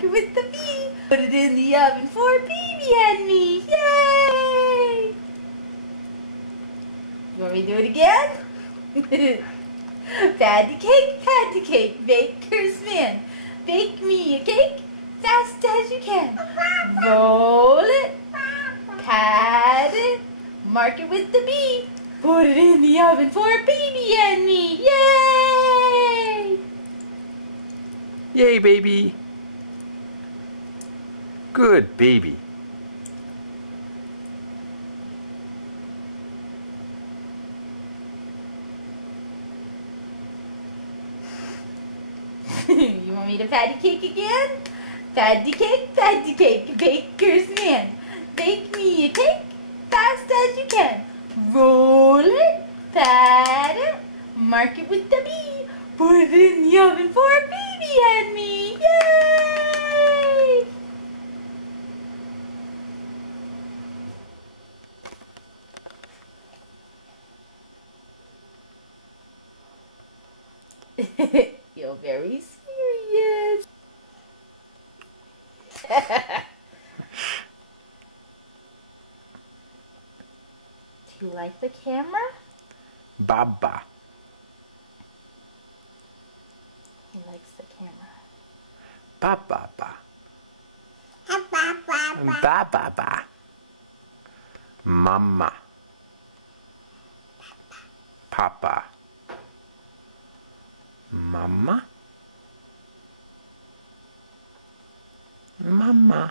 mark it with the B. Put it in the oven for Baby and me. Yay! You want me to do it again? patty cake, baker's man. Bake me a cake fast as you can. Roll it, pat it, mark it with the B. Put it in the oven for Baby and me. Yay! Yay, baby. Good baby. You want me to patty cake again? Patty cake, baker's man. Bake me a cake fast as you can. Roll it, pat it, mark it with the B. Put it in the oven for Baby and me. Yay! You're very serious. Do you like the camera? Baba. He likes the camera. Baba. Baba. Mama. Papa. Mama. Mama.